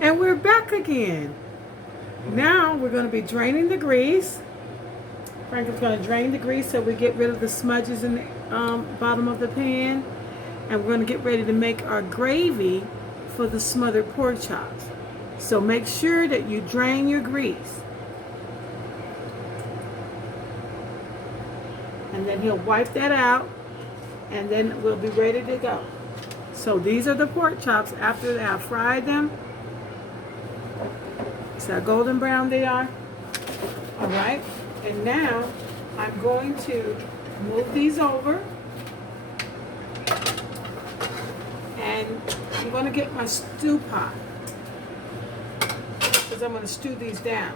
And we're back again. Now we're going to be draining the grease. Franklin's going to drain the grease so we get rid of the smudges in the bottom of the pan. And we're going to get ready to make our gravy for the smothered pork chops. So make sure that you drain your grease. And then he'll wipe that out. And then we'll be ready to go. So these are the pork chops after I've fried them. See how golden brown they are? All right. And now I'm going to move these over. And I'm going to get my stew pot. Because I'm going to stew these down.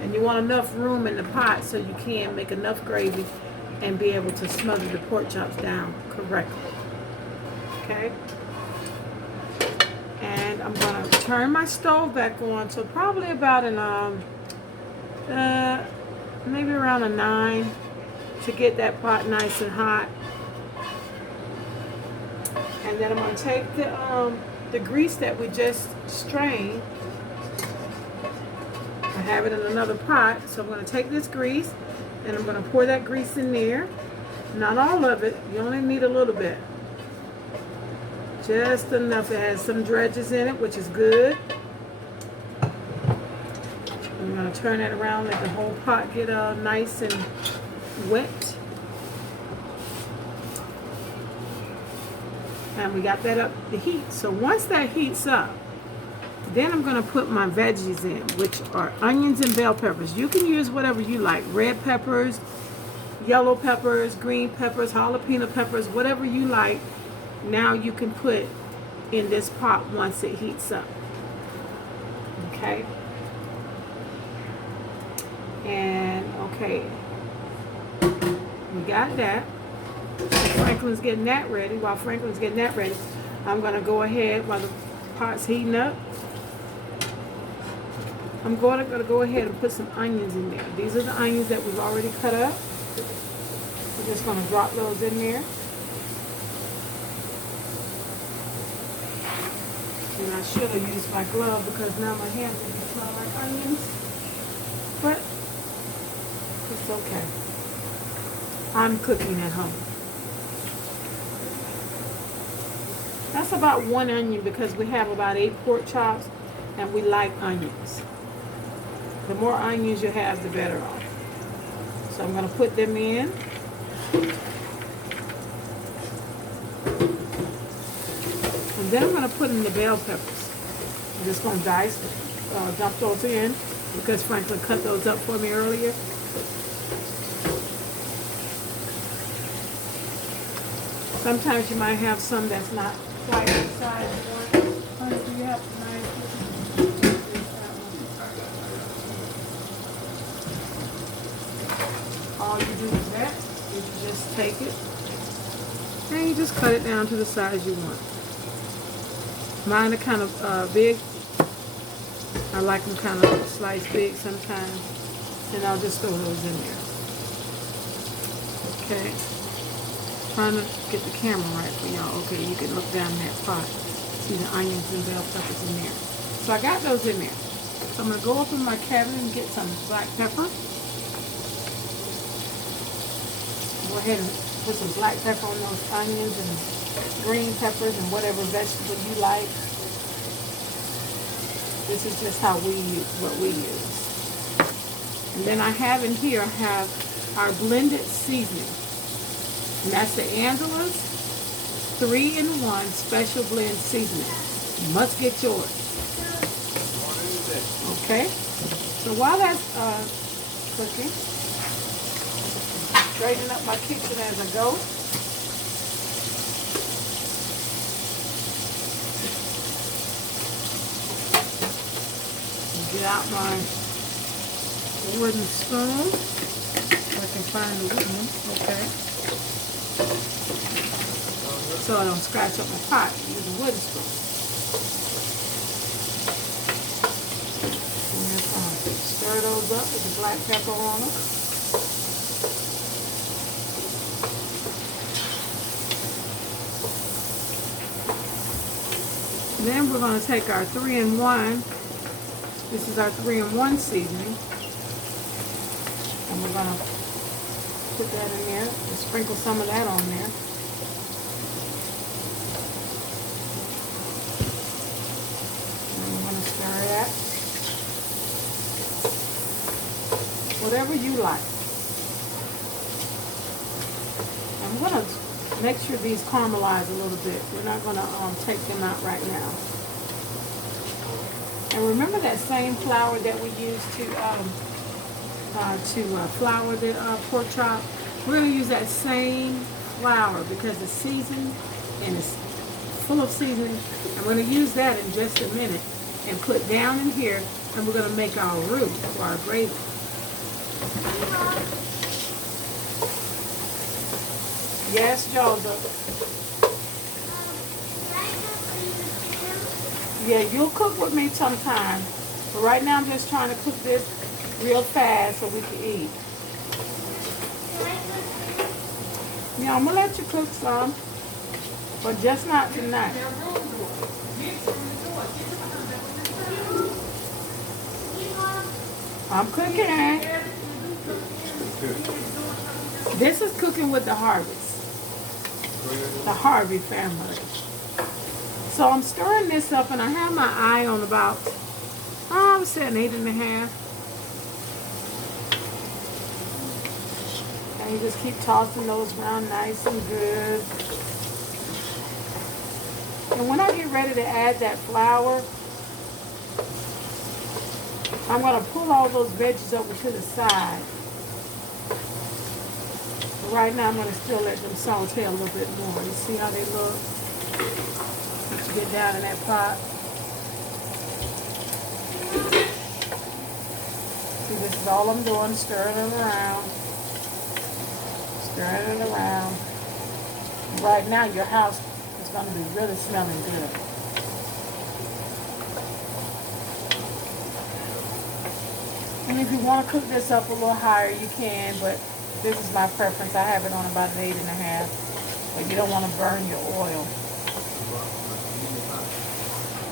And you want enough room in the pot so you can make enough gravy and be able to smother the pork chops down correctly. Okay? And I'm going to turn my stove back on to probably about maybe around a 9 to get that pot nice and hot. And then I'm going to take the grease that we just strained. I have it in another pot, so I'm going to take this grease and I'm going to pour that grease in there. Not all of it, you only need a little bit. Just enough. It has some dredges in it, which is good. I'm going to turn it around, let the whole pot get nice and wet. And we got that up the heat. So once that heats up, then I'm going to put my veggies in, which are onions and bell peppers. You can use whatever you like. Red peppers, yellow peppers, green peppers, jalapeno peppers, whatever you like. Now you can put in this pot once it heats up. Okay. And okay. We got that. Franklin's getting that ready. While Franklin's getting that ready, I'm going to go ahead while the pot's heating up. I'm going to go ahead and put some onions in there. These are the onions that we've already cut up. We're just going to drop those in there. And I should have used my glove because now my hands will smell like onions. But it's okay. I'm cooking at home. That's about 1 onion because we have about 8 pork chops and we like onions. The more onions you have, the better off. So I'm going to put them in. And then I'm going to put in the bell peppers. I'm just going to dump those in because Franklin cut those up for me earlier. Sometimes you might have some that's not quite the size you want. Honey, do you have some knives? All you do is that, is you just take it and you just cut it down to the size you want. Mine are kind of big. I like them kind of sliced big sometimes. And I'll just throw those in there. Okay. Trying to get the camera right for y'all. Okay, you can look down in that pot. See the onions and bell peppers in there. So I got those in there. So I'm going to go up in my cabinet and get some black pepper. Go ahead and put some black pepper on those onions and green peppers and whatever vegetable you like. This is just how we use what we use. And then I have in here, I have our blended seasoning. And that's the Angela's 3-in-1 special blend seasoning. You must get yours. Okay? So while that's cooking, straightening up my kitchen as I go. Get out my wooden spoon. If I can find the wooden one. Okay. So I don't scratch up my pot. Use a wooden spoon. And stir those up with the black pepper on them. then we're going to take our 3-in-1. This is our 3-in-1 seasoning. And we're going to put that in there and sprinkle some of that on there. And we're going to stir that. Whatever you like. I'm going to make sure these caramelize a little bit. We're not going to take them out right now. And remember that same flour that we used to flour the pork chop? We're going to use that same flour because it's seasoned and it's full of seasoning. I'm going to use that in just a minute and put down in here, and we're going to make our roux for our gravy. Yes, Joseph. Yeah, you'll cook with me sometime. But right now I'm just trying to cook this real fast so we can eat. Yeah, I'm going to let you cook some. But just not tonight. I'm cooking. This is cooking with the Harveys. The Harvey family. So I'm stirring this up, and I have my eye on about, I would say an 8.5. And you just keep tossing those around nice and good. And when I get ready to add that flour, I'm going to pull all those veggies over to the side. But right now I'm going to still let them saute a little bit more. You see how they look? Once you get down in that pot. See, this is all I'm doing, stirring it around. Stirring it around. Right now your house is going to be really smelling good. And if you want to cook this up a little higher, you can, but this is my preference. I have it on about an 8.5. But you don't want to burn your oil.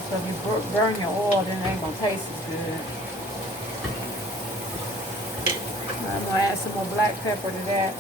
So if you burn your oil, then it ain't going to taste as good. I'm going to add some more black pepper to that.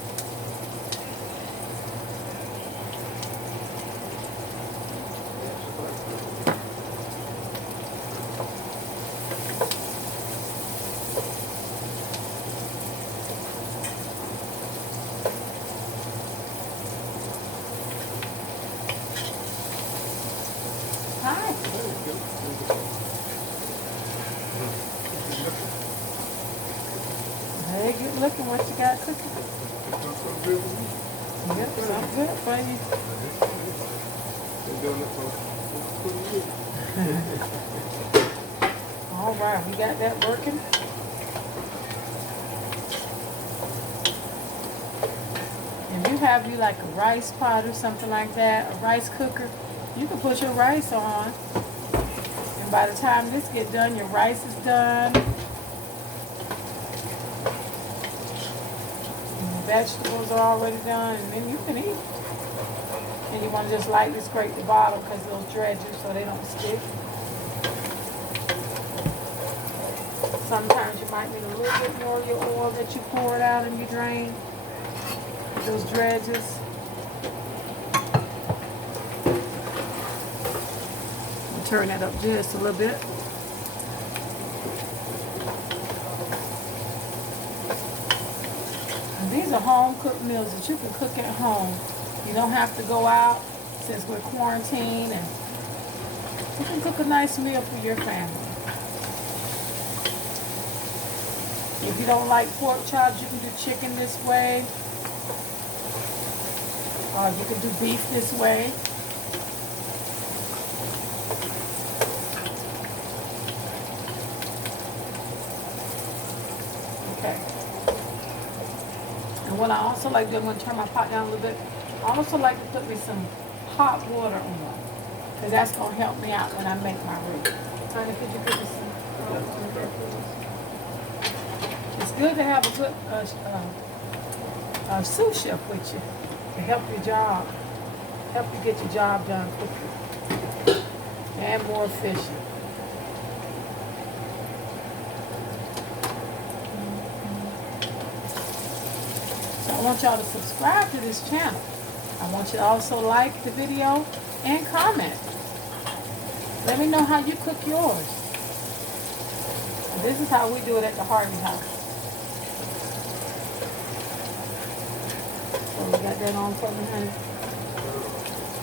Hey, good looking. What you got cooking? Yep, sounds good for you. All right, we got that working. If you have like a rice pot or something like that, a rice cooker, you can put your rice on. And by the time this gets done, your rice is done. Vegetables are already done, and then you can eat. And you want to just lightly scrape the bottom because those dredges so they don't stick. Sometimes you might need a little bit more of your oil that you pour it out and you drain. Those dredges. I'll turn that up just a little bit. These are home-cooked meals that you can cook at home. You don't have to go out since we're quarantined, and you can cook a nice meal for your family. If you don't like pork chops, you can do chicken this way. Or you can do beef this way. Okay. And what I also like to do, I'm going to turn my pot down a little bit. I also like to put me some hot water on, because that's going to help me out when I make my roux. Honey, could you put me some? It's good to have a good sous chef with you to help your job, help you get your job done quickly. and more efficient. So I want y'all to subscribe to this channel. I want you to also like the video and comment. Let me know how you cook yours. This is how we do it at the Harvey house. So we got that on for me, honey.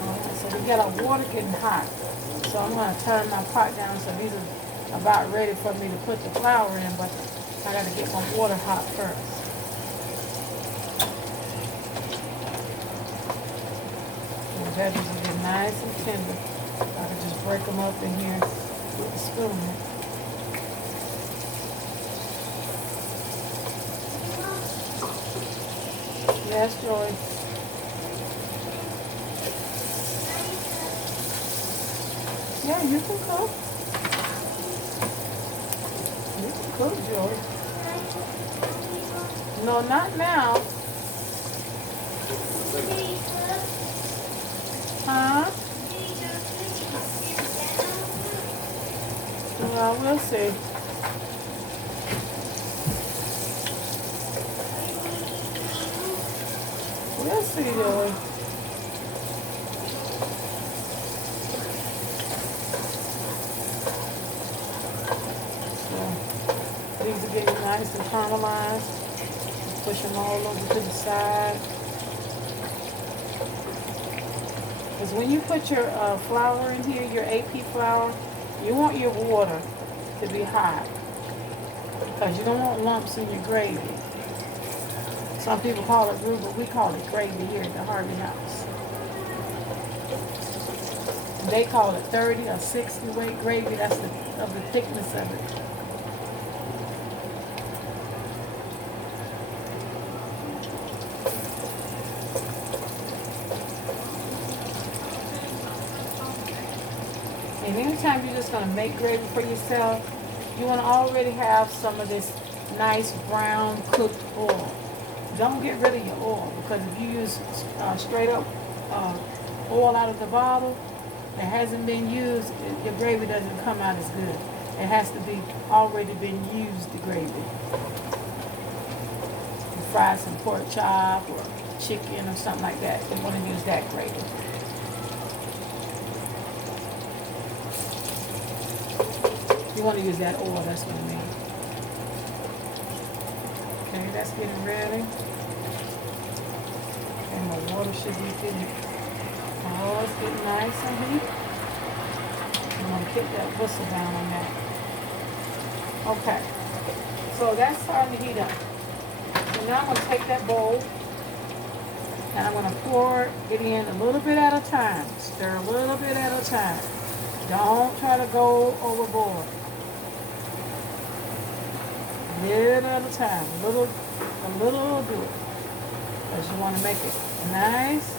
Alright, so we got our water getting hot. So I'm going to turn my pot down so these are about ready for me to put the flour in, but I got to get my water hot first. The veggies will get nice and tender. I can just break them up in here with the spoon. Yes, Joy. Yeah, you can cook. You can cook, Joy. No, not now. Huh? Well, we'll see. We'll see, Joey. So, these are getting nice and caramelized. Push them all over to the side. Because when you put your flour in here, your AP flour, you want your water to be hot. Because you don't want lumps in your gravy. Some people call it roux, but we call it gravy here at the Harvey house. They call it 30 or 60 weight gravy. That's of the thickness of it. And anytime you're just going to make gravy for yourself, you want to already have some of this nice brown cooked oil. Don't get rid of your oil, because if you use straight up oil out of the bottle that hasn't been used, your gravy doesn't come out as good. It has to be already been used, the gravy. You fry some pork chop or chicken or something like that, you want to use that gravy. You want to use that oil, that's what I mean. Okay, that's getting ready. And my water should be getting, oh, it's getting nice and heat. I'm going to kick that whistle down on that. Okay, so that's starting to heat up. So now I'm going to take that bowl and I'm going to pour it in a little bit at a time. Stir a little bit at a time. Don't try to go overboard. A little at a time. A little will do it. Because you want to make it nice